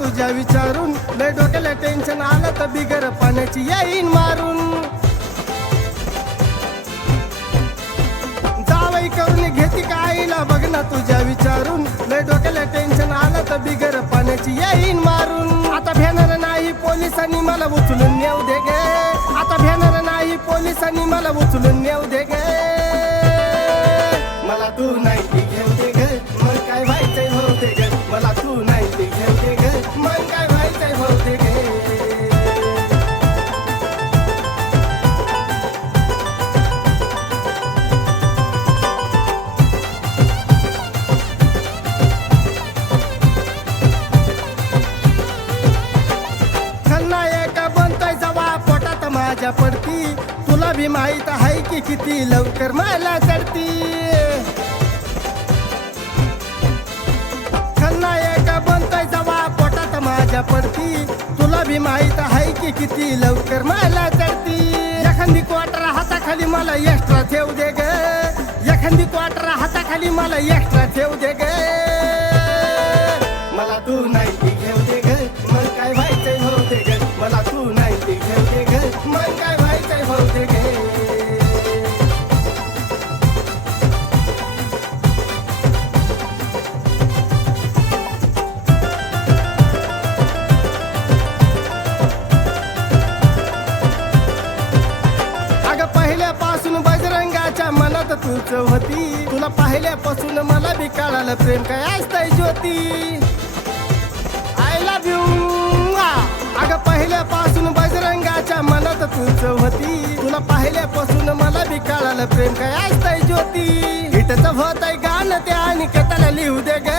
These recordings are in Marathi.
तुझ्या विचारून, लय डोक्याला टेन्शन आलं तर बिगर पाण्याची येईन मारून. जावई करून घेती का आईला बघ ना तुझ्या विचारून, लय डोक्याला टेन्शन आलं तर बिगर पाण्याची येईन मारून. आता भेणार नाही पोलिसांनी मला उचलून नेऊ दे गे, आता भेणार नाही पोलिसांनी मला उचलून नेऊ दे गे. मला तू नाही ती घेऊ दे ग, मग काय व्हायचंय होऊ दे ग. मला तू नाही ती घेऊ दे ग, मग काय व्हायचंय होऊ दे ग. खलनायक बनतोय जवा पोटात माझ्या पडती, तुला भी माहित आहे की किती लवकर मला चढती. खलनायक बनतोय जवा पोटात माझ्या पडती, तुला भी माहित आहे की किती लवकर मला चढती. एखादी क्वार्टर हाताखाली मला एक्स्ट्रा ठेवू दे ग, एखादी क्वार्टर हाताखाली मला एक्स्ट्रा ठेवू दे ग. मला तू नाही ती घेऊ दे ग, मग काय व्हायचंय होऊ दे ग. मला तू नाही ती घेऊ दे ग, मग काय व्हायचंय होऊ दे ग. अगं पहिल्यापासून बजरंगाच्या मनात तूच होती, तुला पाहिल्यापासून मला बी कळालं प्रेम काय असतंय ज्योती. I love you. अगं पहिल्यापासून बजरंगाच्या मनात तूच होती, तुला पाहिल्यापासून मला बी कळालं प्रेम काय असतंय ज्योती. हिटच होतंय गाणं ते आणि केताला लिहू दे ग,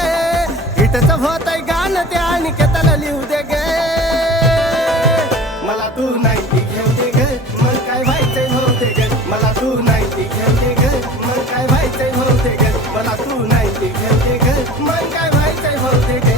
हिटच होतंय गाणं ते आणि केताला लिहू दे ग. मला तू नाही ती घेऊ दे ग, मग काय व्हायचंय होऊ दे ग. मला तू नाही ती घेऊ दे ग, मग काय व्हायचंय होऊ दे ग. मला तू नाही ती घेऊ दे ग, मग काय व्हायचंय होऊ दे ग.